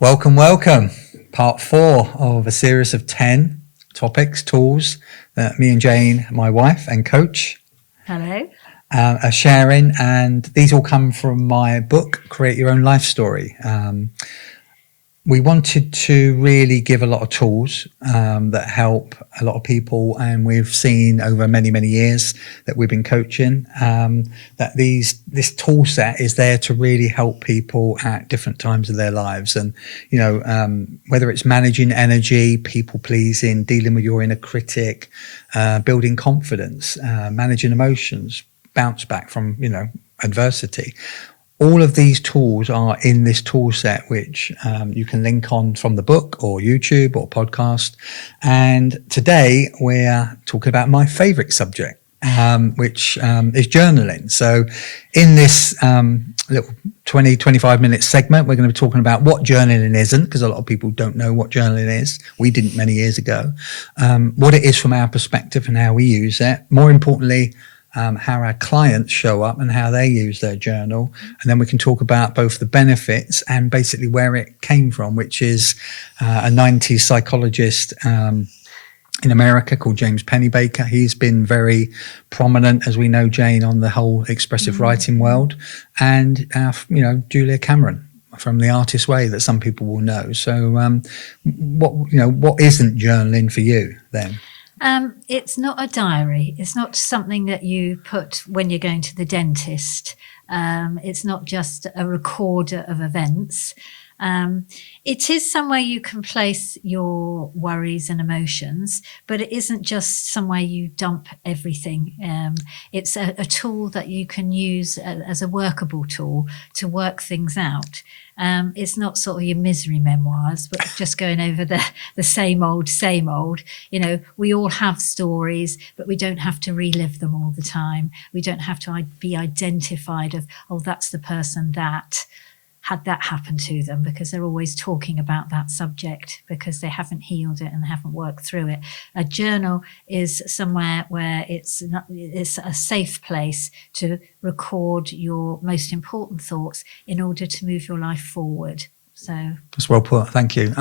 Welcome, welcome. Part 4 of a series of 10 topics, tools that me and Jayne, my wife and coach, Hello. Are sharing. And these all come from my book, Create Your Own Life Story. We wanted to really give a lot of tools that help a lot of people, and we've seen over many, many years that we've been coaching that this tool set is there to really help people at different times of their lives. And whether it's managing energy, people pleasing, dealing with your inner critic, building confidence, managing emotions, bounce back from adversity. All of these tools are in this tool set, which you can link on from the book or YouTube or podcast. And today we're talking about my favorite subject, which is journaling. So in this little 20, 25 minute segment, we're going to be talking about what journaling isn't, because a lot of people don't know what journaling is. We didn't many years ago. What it is from our perspective and how we use it. More importantly, how our clients show up and how they use their journal. And then we can talk about both the benefits and basically where it came from, which is a 90s psychologist in America called James Pennebaker. He's been very prominent, as we know, Jayne, on the whole expressive writing world. And, Julia Cameron from The Artist's Way that some people will know. So what isn't journaling for you then? It's not a diary. It's not something that you put when you're going to the dentist. It's not just a recorder of events. It is somewhere you can place your worries and emotions, but it isn't just somewhere you dump everything. It's a tool that you can use as a workable tool to work things out. It's not sort of your misery memoirs, but just going over the same old. We all have stories, but we don't have to relive them all the time. We don't have to be identified of, that's the person that had that happen to them, because they're always talking about that subject because they haven't healed it and haven't worked through it. A journal is somewhere where it's a safe place to record your most important thoughts in order to move your life forward. So that's well put. Thank you.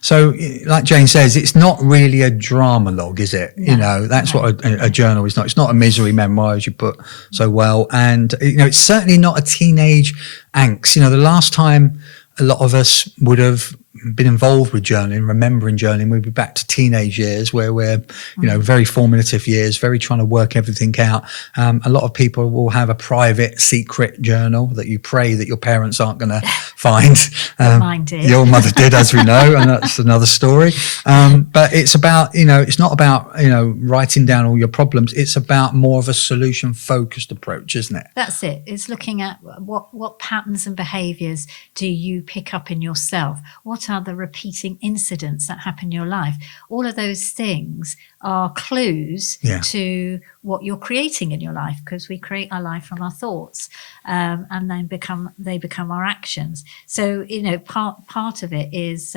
So like Jayne says, it's not really a drama log, is it? No, that's what a journal is not. It's not a misery memoir, as you put so well. And, it's certainly not a teenage angst. The last time a lot of us would have been involved with journaling, remembering journaling, we'd be back to teenage years where we're, very formative years, very trying to work everything out. A lot of people will have a private secret journal that you pray that your parents aren't going to find. Mine did. Your mother did, as we know, and that's another story. But it's about, it's not about, writing down all your problems. It's about more of a solution focused approach, isn't it? That's it. It's looking at what patterns and behaviors do you pick up in yourself? What are the repeating incidents that happen in your life? All of those things are clues to what you're creating in your life, because we create our life from our thoughts, and then they become our actions. So part of it is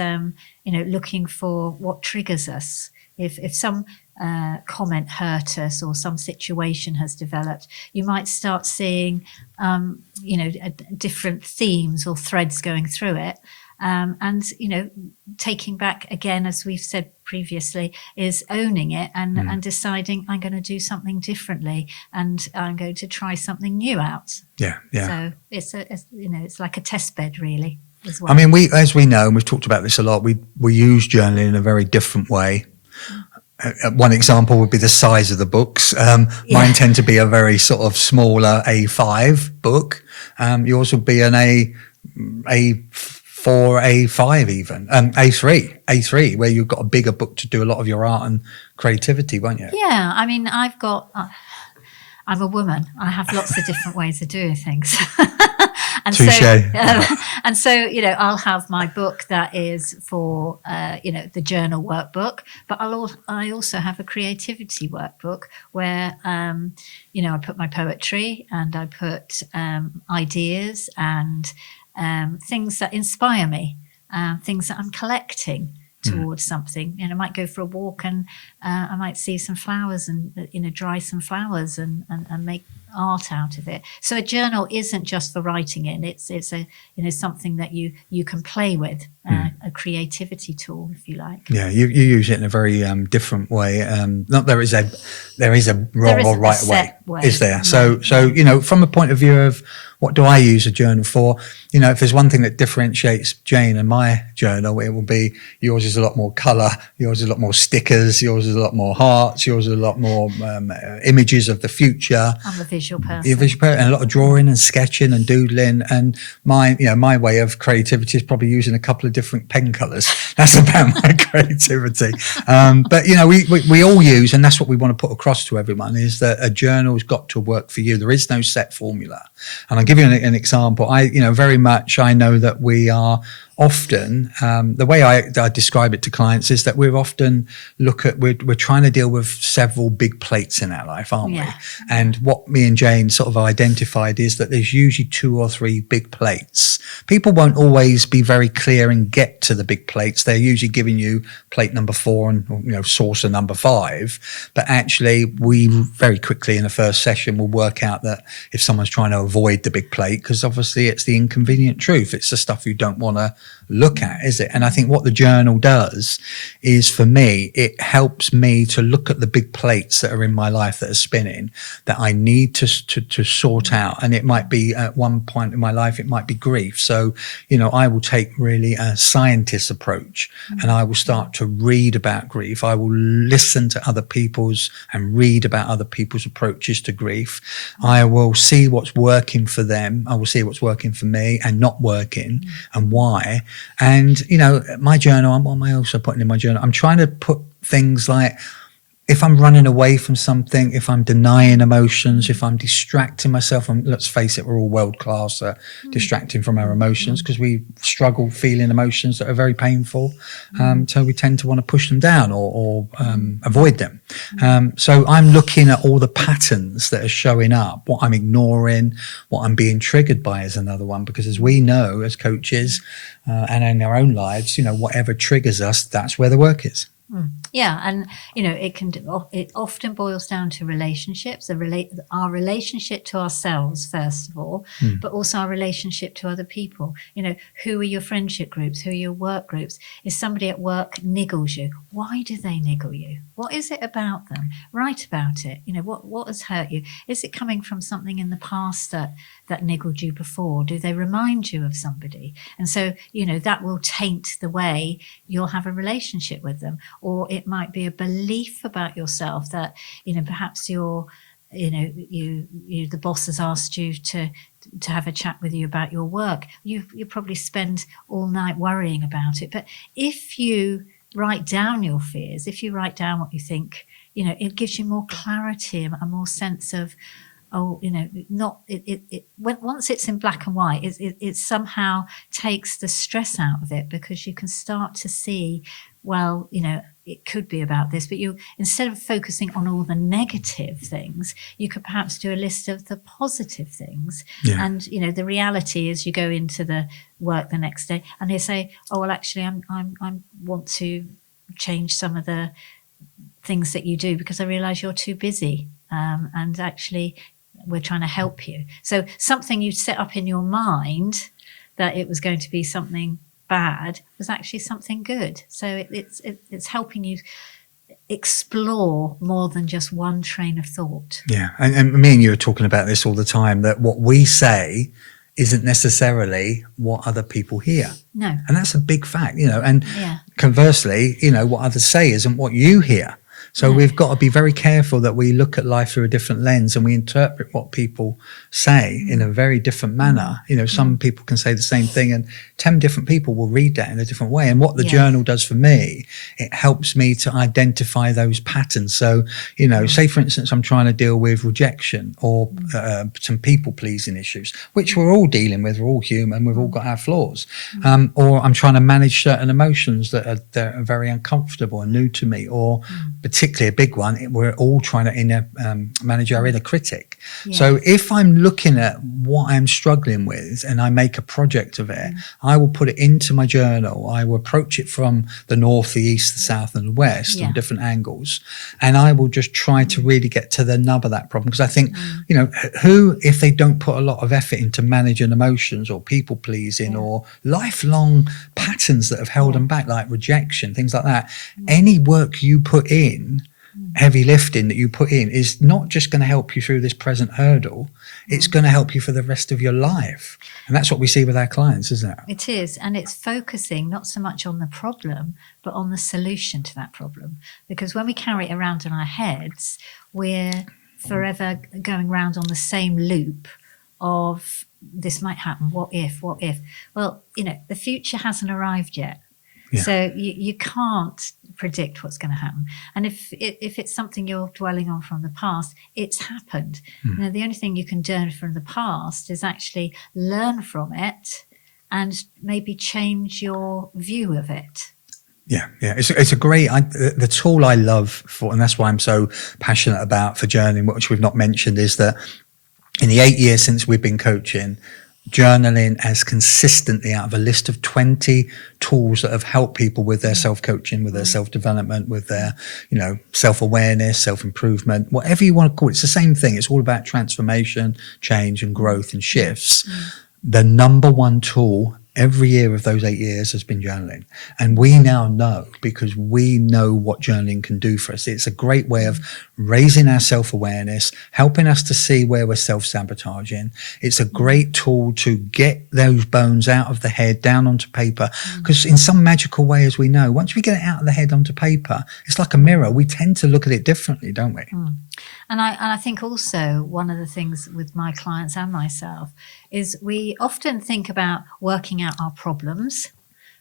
looking for what triggers us. If some comment hurt us or some situation has developed, you might start seeing different themes or threads going through it. And taking back again, as we've said previously, is owning it and deciding I'm going to do something differently and I'm going to try something new out. Yeah. So it's like a test bed, really, as well. I mean, as we know, and we've talked about this a lot, we use journaling in a very different way. One example would be the size of the books. Mine tend to be a very sort of smaller A5 book. Yours would be an A4, A5 even, A3, where you've got a bigger book to do a lot of your art and creativity, won't you? Yeah, I mean, I'm a woman. I have lots of different ways of doing things. And so, I'll have my book that is for, the journal workbook, but I also have a creativity workbook where, I put my poetry and I put ideas and things that inspire me, things that I'm collecting towards something. I might go for a walk and I might see some flowers and dry some flowers and make art out of it. So a journal isn't just for writing in. It's a something that you can play with, a creativity tool, if you like. Yeah, you use it in a very different way. Not there is a wrong or right way, is there? So from a point of view of what do I use a journal for? If there's one thing that differentiates Jayne and my journal, it will be yours is a lot more colour, yours is a lot more stickers, yours is a lot more hearts, yours is a lot more images of the future. I'm a visual person. You're a visual person, and a lot of drawing and sketching and doodling. And my way of creativity is probably using a couple of different pen colours. That's about my creativity. But we all use, and that's what we want to put across to everyone, is that a journal's got to work for you. There is no set formula. And I'll give you an example. I know that we are often, the way I describe it to clients is that we're trying to deal with several big plates in our life, aren't we? And what me and Jayne sort of identified is that there's usually 2 or 3 big plates. People won't always be very clear and get to the big plates. They're usually giving you plate number 4 and saucer number 5. But actually, we very quickly in the first session will work out that if someone's trying to avoid the big plate, because obviously it's the inconvenient truth, it's the stuff you don't want to look at, is it? And I think what the journal does is, for me, it helps me to look at the big plates that are in my life that are spinning, that I need to sort out. And it might be at one point in my life, it might be grief. So, I will take really a scientist approach, and I will start to read about grief. I will listen to other people's and read about other people's approaches to grief. I will see what's working for them. I will see what's working for me and not working, and why. And my journal, what am I also putting in my journal? I'm trying to put things like, if I'm running away from something, if I'm denying emotions, if I'm distracting myself, and let's face it, we're all world class at distracting from our emotions, because we struggle feeling emotions that are very painful. So we tend to want to push them down or avoid them. So I'm looking at all the patterns that are showing up, what I'm ignoring, what I'm being triggered by is another one, because as we know as coaches and in our own lives, whatever triggers us, that's where the work is. Yeah, and it often boils down to relationships, our relationship to ourselves first of all, but also our relationship to other people. Who are your friendship groups? Who are your work groups? If somebody at work niggles you, why do they niggle you? What is it about them? Write about it. What has hurt you? Is it coming from something in the past that niggled you before? Do they remind you of somebody? And so that will taint the way you'll have a relationship with them. Or it might be a belief about yourself that, perhaps the boss has asked you to have a chat with you about your work. You probably spend all night worrying about it. But if you write down your fears, if you write down what you think, it gives you more clarity, a more sense of, once it's in black and white, it somehow takes the stress out of it, because you can start to see, well, it could be about this, but instead of focusing on all the negative things, you could perhaps do a list of the positive things. Yeah. And the reality is, you go into the work the next day and they say, oh well, actually I want to change some of the things that you do, because I realize you're too busy, and actually we're trying to help you. So something you set up in your mind that it was going to be something bad was actually something good. So it's helping you explore more than just one train of thought. Yeah, and me and you are talking about this all the time, that what we say isn't necessarily what other people hear. No. And that's a big fact, and conversely, what others say isn't what you hear. So we've got to be very careful that we look at life through a different lens, and we interpret what people say in a very different manner. Some people can say the same thing and 10 different people will read that in a different way. And what the journal does for me, it helps me to identify those patterns. So, say for instance, I'm trying to deal with rejection or some people pleasing issues, which we're all dealing with. We're all human. We've all got our flaws. Or I'm trying to manage certain emotions that are very uncomfortable and new to me, or particularly a big one, we're all trying to manage our inner critic. Yeah. So if I'm looking at what I'm struggling with and I make a project of it, I will put it into my journal. I will approach it from the north, the east, the south and the west from different angles. And I will just try to really get to the nub of that problem. Because I think, you know, who, if they don't put a lot of effort into managing emotions or people pleasing or lifelong patterns that have held them back, like rejection, things like that, any work you put in, heavy lifting that you put in, is not just going to help you through this present hurdle, it's going to help you for the rest of your life. And that's what we see with our clients, isn't it? It is. And it's focusing not so much on the problem, but on the solution to that problem. Because when we carry it around in our heads, we're forever going round on the same loop of this might happen, what if? Well, you know, the future hasn't arrived yet. So you can't predict what's going to happen. And if it's something you're dwelling on from the past, it's happened. You know, the only thing you can do from the past is actually learn from it and maybe change your view of it. Yeah. It's a great, the tool I love for, and that's why I'm so passionate about for journaling, which we've not mentioned, is that in the 8 years since we've been coaching, journaling has consistently, out of a list of 20 tools that have helped people with their self-coaching, with their self-development, with their, you know, self-awareness, self-improvement, whatever you want to call it. It's the same thing. It's all about transformation, change and growth and shifts. The number one tool every year of those 8 years has been journaling. And we now know, because we know what journaling can do for us. It's a great way of raising our self-awareness, helping us to see where we're self-sabotaging. It's a great tool to get those bones out of the head, down onto paper. Because in some magical way, as we know, once we get it out of the head onto paper, it's like a mirror. We tend to look at it differently, don't we? And I think also one of the things with my clients and myself is we often think about working out our problems,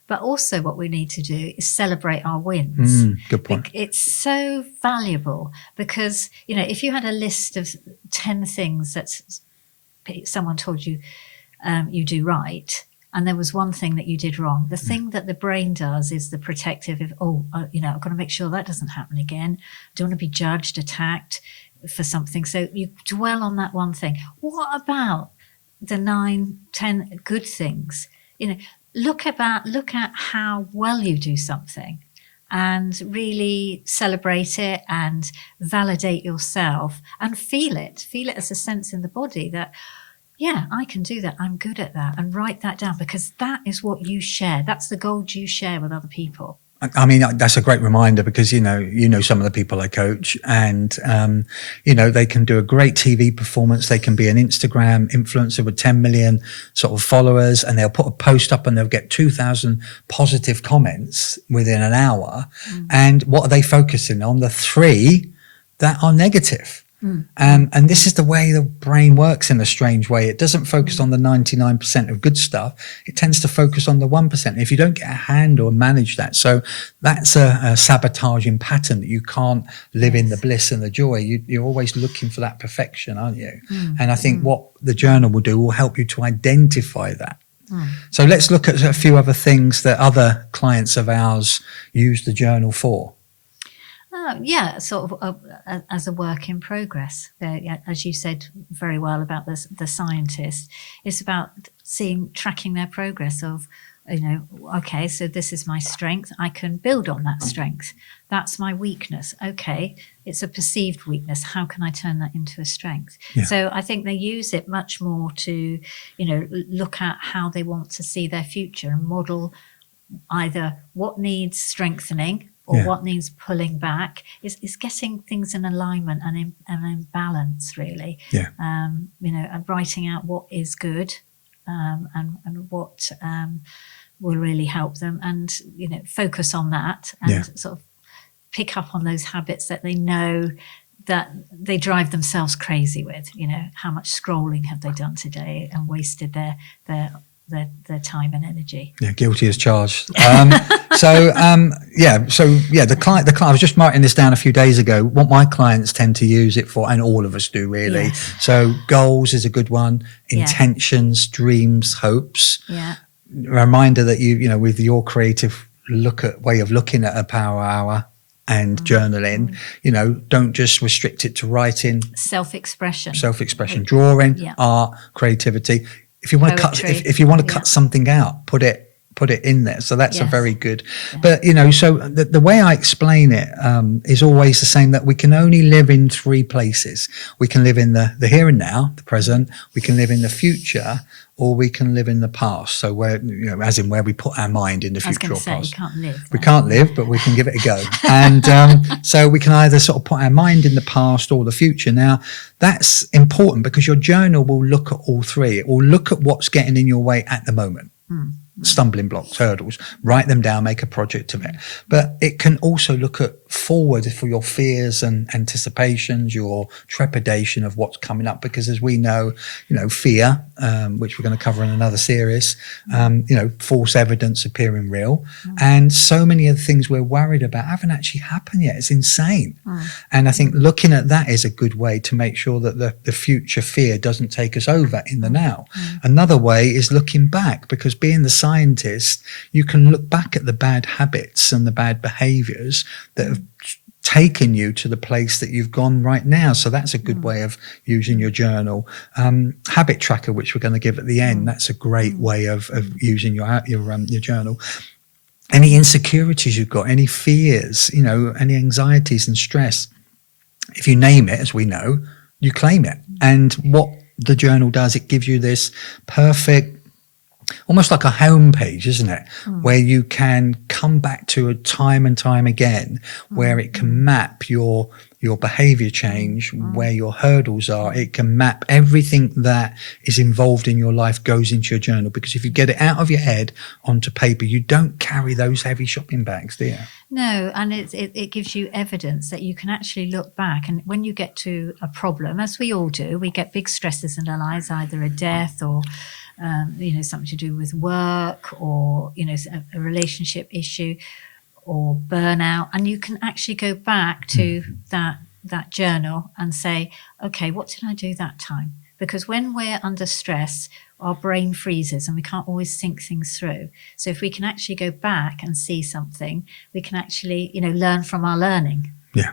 but also what we need to do is celebrate our wins. Good point. It's so valuable because, you know, if you had a list of 10 things that someone told you you do right, and there was one thing that you did wrong, the thing that the brain does is the protective of, you know, I've got to make sure that doesn't happen again. I don't want to be judged, attacked for something. So you dwell on that one thing. What about the 9, 10 good things? You know, look at how well you do something and really celebrate it and validate yourself and feel it as a sense in the body that, yeah, I can do that. I'm good at that. And write that down, because that is what you share. That's the gold you share with other people. I mean, that's a great reminder, because, you know, some of the people I coach, and, you know, they can do a great TV performance. They can be an Instagram influencer with 10 million sort of followers, and they'll put a post up and they'll get 2,000 positive comments within an hour. And what are they focusing on? The 3 that are negative. And this is the way the brain works in a strange way. It doesn't focus on the 99% of good stuff. It tends to focus on the 1%. If you don't get a handle and manage that, so that's a sabotaging pattern that you can't live in the bliss and the joy. You're always looking for that perfection, aren't you? And I think what the journal will do will help you to identify that. So let's look at a few other things that other clients of ours use the journal for. Yeah, sort of as a work in progress. As you said very well about the scientist, it's about tracking their progress of, you know, okay, so this is my strength. I can build on that strength. That's my weakness. Okay, it's a perceived weakness. How can I turn that into a strength? So I think they use it much more to, you know, look at how they want to see their future and model either what needs strengthening or what needs pulling back. Is getting things in alignment and in balance, really. You know, and writing out what is good and what will really help them, and, you know, focus on that and sort of pick up on those habits that they know that they drive themselves crazy with. You know, how much scrolling have they done today and wasted their time and energy. Yeah, guilty as charged. The client, I was just marking this down a few days ago, what my clients tend to use it for, and all of us do, really. So goals is a good one, intentions, dreams, hopes. A reminder that you know, with your creative way of looking at a power hour, and journaling, you know, don't just restrict it to writing. Self-expression, drawing, art, creativity. If you want to cut, if you want to cut something out, put it in there. So that's a very good. But you know, so the way I explain it is always the same, that we can only live in three places. We can live in the here and now, the present. We can live in the future, or we can live in the past. So where, you know, as in where we put our mind in the future or past. You can't live. We can't live, but we can give it a go. And so we can either sort of put our mind in the past or the future. Now, that's important because your journal will look at all three. It will look at what's getting in your way at the moment. Stumbling blocks, hurdles, write them down, make a project of it. But it can also look at forward for your fears and anticipations, your trepidation of what's coming up. Because as we know, you know, fear, which we're going to cover in another series, you know, false evidence appearing real. And so many of the things we're worried about haven't actually happened yet. It's insane. And I think looking at that is a good way to make sure that the future fear doesn't take us over in the now. Another way is looking back, because being the scientist, you can look back at the bad habits and the bad behaviors that have taken you to the place that you've gone right now. So that's a good way of using your journal. Habit tracker, which we're going to give at the end, that's a great way of using your journal. Any insecurities you've got, any fears, you know, any anxieties and stress, if you name it, as we know, you claim it. And what the journal does, it gives you this perfect, almost like a home page, isn't it? Where you can come back to a time and time again, where it can map your behavior change, where your hurdles are. It can map everything that is involved in your life goes into your journal. Because if you get it out of your head onto paper, you don't carry those heavy shopping bags, do you? No, and it gives you evidence that you can actually look back. And when you get to a problem, as we all do, we get big stresses in our lives, either a death or you know, something to do with work, or, you know, a relationship issue or burnout. And you can actually go back to that journal and say, okay, what did I do that time? Because when we're under stress, our brain freezes and we can't always think things through. So if we can actually go back and see something, we can actually, you know, learn from our learning. Yeah.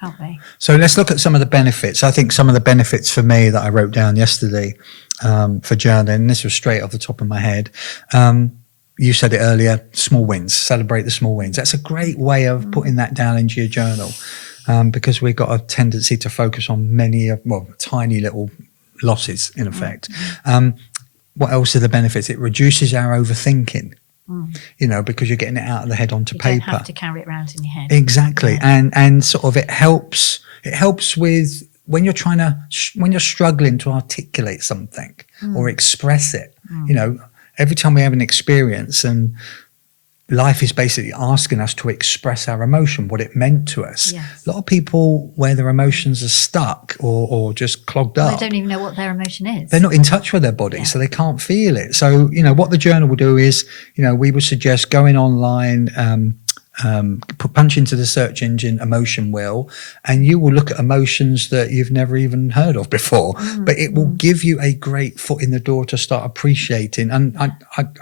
Can't we? So let's look at some of the benefits. I think some of the benefits for me that I wrote down yesterday for journaling, this was straight off the top of my head. You said it earlier, small wins, celebrate the small wins. That's a great way of putting that down into your journal, because we've got a tendency to focus on tiny little losses in effect. What else are the benefits? It reduces our overthinking. You know, because you're getting it out of the head onto paper. You don't have to carry it around in your head. Exactly. And sort of it helps with when you're struggling to articulate something or express it. You know, every time we have an experience, and life is basically asking us to express our emotion, what it meant to us. Yes. A lot of people, where their emotions are stuck or just clogged up, they don't even know what their emotion is. They're not in touch with their body, so they can't feel it. So, you know, what the journal will do is, you know, we would suggest going online, punch into the search engine emotion wheel, and you will look at emotions that you've never even heard of before. But it will give you a great foot in the door to start appreciating. And I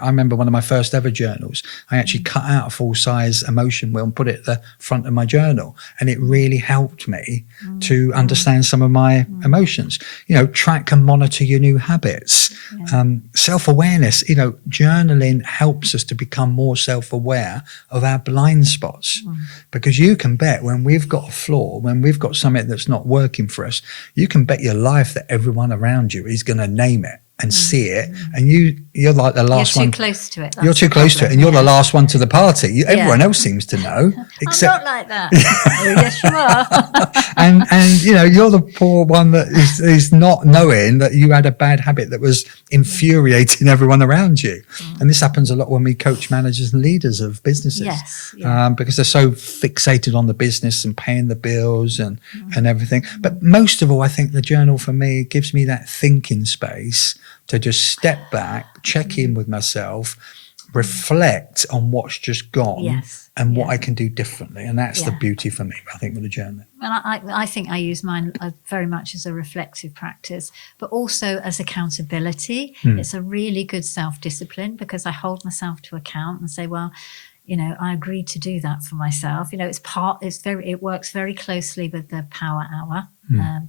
remember one of my first ever journals, I actually cut out a full size emotion wheel and put it at the front of my journal, and it really helped me to understand some of my emotions. You know, track and monitor your new habits. Self-awareness, you know, journaling helps us to become more self-aware of our blind spots, because you can bet when we've got a flaw, when we've got something that's not working for us, you can bet your life that everyone around you is going to name it and see it, and you're like the last one. You're too close to it. You're too close to it, and you're the last one to the party. Everyone else seems to know. Except, I'm not like that. Oh, yes, you are. and you know, you're the poor one that is not knowing that you had a bad habit that was infuriating everyone around you. And this happens a lot when we coach managers and leaders of businesses, because they're so fixated on the business and paying the bills and everything. But most of all, I think the journal for me gives me that thinking space to just step back, check in with myself, reflect on what's just gone and what I can do differently. And that's the beauty for me, I think, with the journal. And I think I use mine very much as a reflective practice, but also as accountability. It's a really good self-discipline, because I hold myself to account and say, well, I agreed to do that for myself. It works very closely with the power hour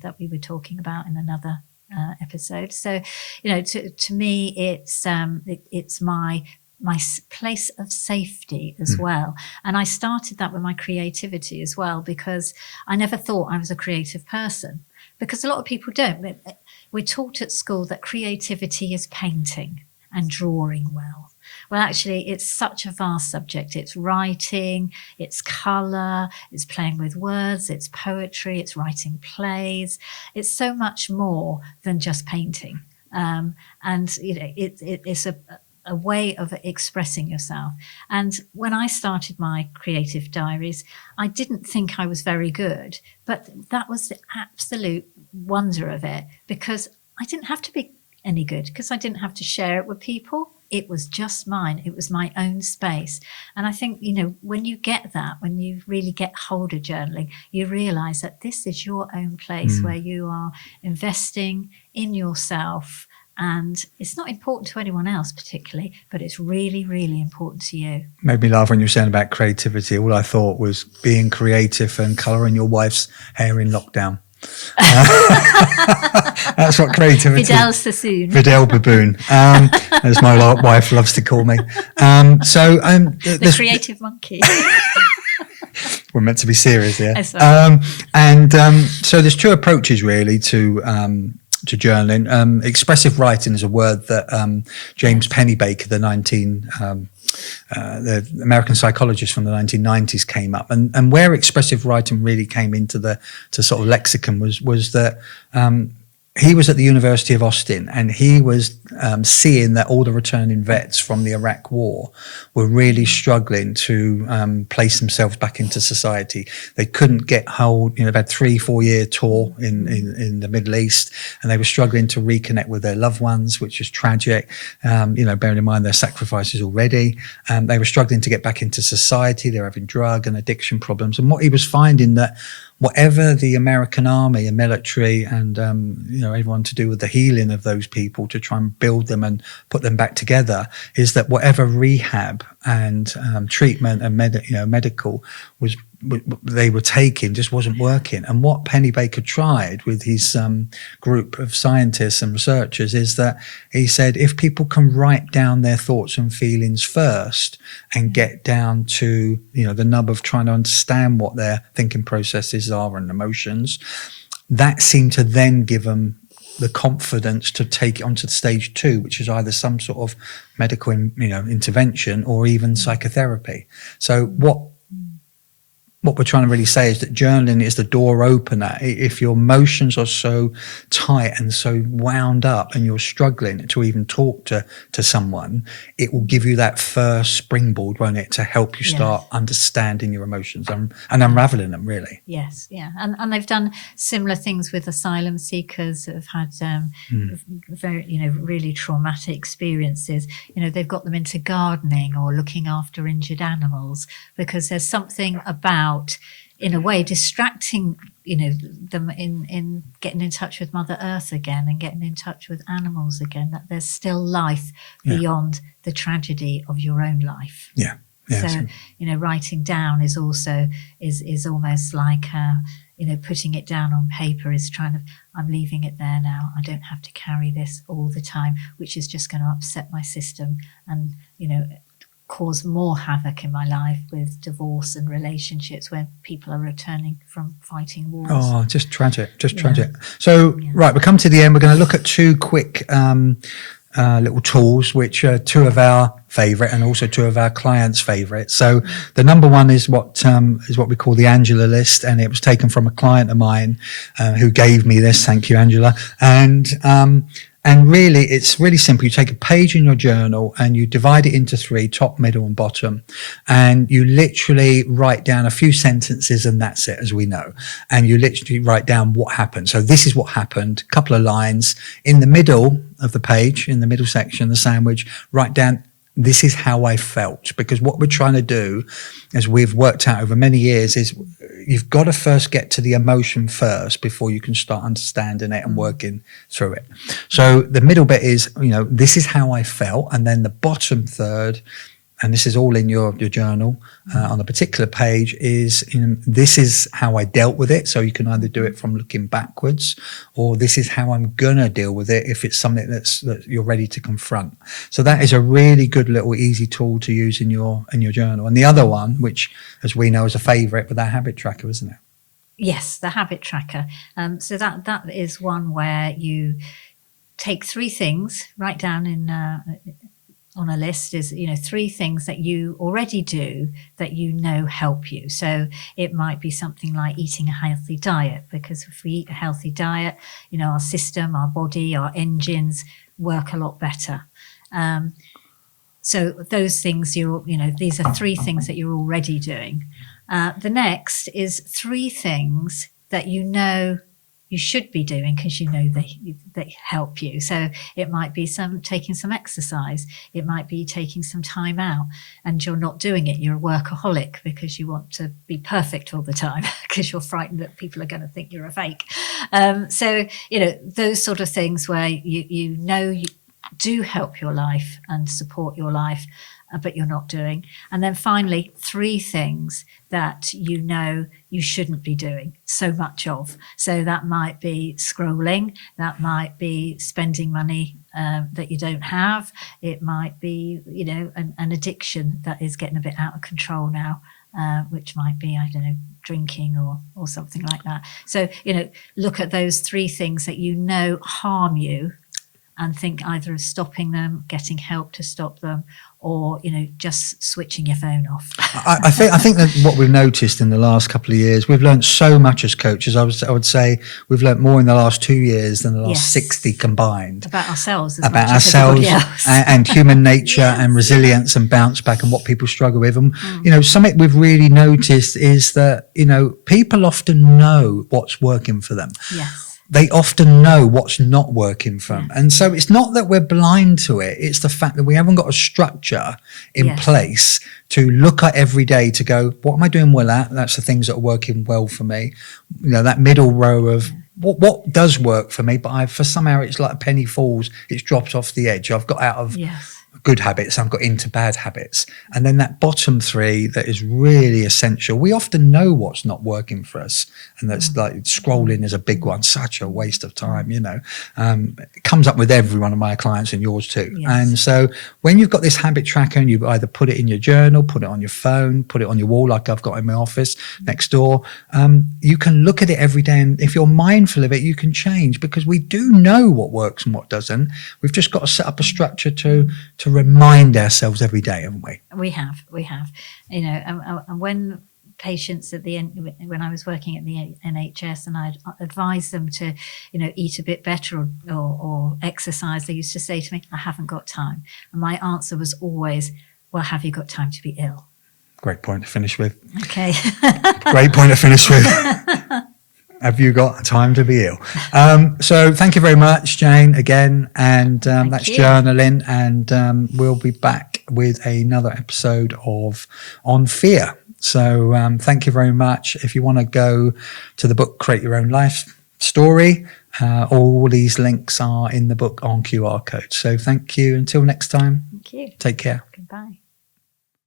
that we were talking about in another episode. So, to me, it's my place of safety as well. And I started that with my creativity as well, because I never thought I was a creative person, because a lot of people don't. We're taught at school that creativity is painting and drawing well. Well, actually, it's such a vast subject. It's writing, it's colour, it's playing with words, it's poetry, it's writing plays. It's so much more than just painting. It's a way of expressing yourself. And when I started my creative diaries, I didn't think I was very good, but that was the absolute wonder of it, because I didn't have to be any good, because I didn't have to share it with people. It was just mine. It was my own space. And I think, when you get that, when you really get hold of journaling, you realize that this is your own place where you are investing in yourself. And it's not important to anyone else particularly, but it's really, really important to you. Made me laugh when you were saying about creativity. All I thought was being creative and colouring your wife's hair in lockdown. That's what creativity. Fidel Sassoon. Fidel Baboon, as my wife loves to call me. The creative monkey. We're meant to be serious here. Oh, So there's two approaches really to journaling. Expressive writing is a word that James Pennebaker, the American psychologist from the 1990s, came up, and where expressive writing really came into the sort of lexicon was that he was at the University of Austin, and he was seeing that all the returning vets from the Iraq War were really struggling to place themselves back into society. They couldn't get hold, they've had 3-4 year tour in the Middle East, and they were struggling to reconnect with their loved ones, which is tragic. Bearing in mind their sacrifices already. They were struggling to get back into society. They were having drug and addiction problems. And what he was finding that whatever the American army and military and everyone to do with the healing of those people to try and build them and put them back together, is that whatever rehab and treatment and medical they were taking just wasn't working. And what Pennebaker tried with his group of scientists and researchers is that he said, if people can write down their thoughts and feelings first and get down to the nub of trying to understand what their thinking processes are and emotions, that seemed to then give them the confidence to take it onto the stage 2, which is either some sort of medical intervention or even psychotherapy. So what we're trying to really say is that journaling is the door opener. If your emotions are so tight and so wound up and you're struggling to even talk to someone, it will give you that first springboard, won't it, to help you start understanding your emotions and unraveling them, really. Yes, yeah. And they've done similar things with asylum seekers that have had very, really traumatic experiences. They've got them into gardening or looking after injured animals, because there's something about, in a way, distracting them in getting in touch with Mother Earth again and getting in touch with animals again, that there's still life beyond the tragedy of your own life. So writing down is also is almost like putting it down on paper, is I'm leaving it there now. I don't have to carry this all the time, which is just going to upset my system and cause more havoc in my life with divorce and relationships where people are returning from fighting wars. Oh, just tragic. So, right, we come to the end. We're going to look at two quick little tools, which are two of our favourite and also two of our clients' favourite. So the number one is what we call the Angela list, and it was taken from a client of mine who gave me this. Thank you, Angela. And really, it's really simple. You take a page in your journal and you divide it into 3, top, middle, and bottom. And you literally write down a few sentences, and that's it, as we know. And you literally write down what happened. So this is what happened, a couple of lines. In the middle of the page, in the middle section, the sandwich, write down, this is how I felt. Because what we're trying to do, as we've worked out over many years, is you've got to first get to the emotion first before you can start understanding it and working through it. So the middle bit is, this is how I felt. And then the bottom third and this is all in your journal on a particular page, is, this is how I dealt with it. So you can either do it from looking backwards, or this is how I'm gonna deal with it if it's something that you're ready to confront. So that is a really good little easy tool to use in your journal. And the other one, which as we know is a favorite, but that habit tracker, isn't it? Yes, the habit tracker. So that is one where you take 3 things, write down on a list is, 3 things that you already do that help you. So it might be something like eating a healthy diet, because if we eat a healthy diet, our system, our body, our engines work a lot better. So those things, these are 3 things that you're already doing. The next is 3 things that you should be doing because they help you. So it might be taking some exercise. It might be taking some time out, and you're not doing it. You're a workaholic because you want to be perfect all the time because you're frightened that people are going to think you're a fake. So, those sort of things where you do help your life and support your life, but you're not doing. And then finally, 3 things that you shouldn't be doing so much of. So that might be scrolling, that might be spending money that you don't have. It might be, an addiction that is getting a bit out of control now, which might be, drinking or something like that. So, look at those 3 things that harm you, and think either of stopping them, getting help to stop them, or just switching your phone off. I think that what we've noticed in the last couple of years, we've learned so much as coaches. I would say we've learned more in the last 2 years than the last 60 combined. About ourselves, and human nature and resilience and bounce back and what people struggle with. And something we've really noticed is that people often know what's working for them. Yes. They often know what's not working for them. And so it's not that we're blind to it. It's the fact that we haven't got a structure in place to look at every day to go, what am I doing well at? That's the things that are working well for me. That middle row of what does work for me, but for somehow it's like a penny falls, it's dropped off the edge. I've got out of good habits, I've got into bad habits. And then that bottom 3 that is really essential. We often know what's not working for us. And that's like scrolling is a big one, such a waste of time, It comes up with every one of my clients and yours too. Yes. And so when you've got this habit tracker and you either put it in your journal, put it on your phone, put it on your wall like I've got in my office next door, you can look at it every day. And if you're mindful of it, you can change, because we do know what works and what doesn't. We've just got to set up a structure to remind ourselves every day, haven't we? We have, and when patients at the end, when I was working at the NHS and I'd advise them to, eat a bit better or exercise, they used to say to me, I haven't got time. And my answer was always, well, have you got time to be ill? Great point to finish with. Okay. Great point to finish with. Have you got time to be ill? So thank you very much, Jayne, again. And that's journaling. And we'll be back with another episode on fear. So thank you very much. If you want to go to the book, Create Your Own Life Story, all these links are in the book on QR code. So thank you. Until next time. Thank you. Take care.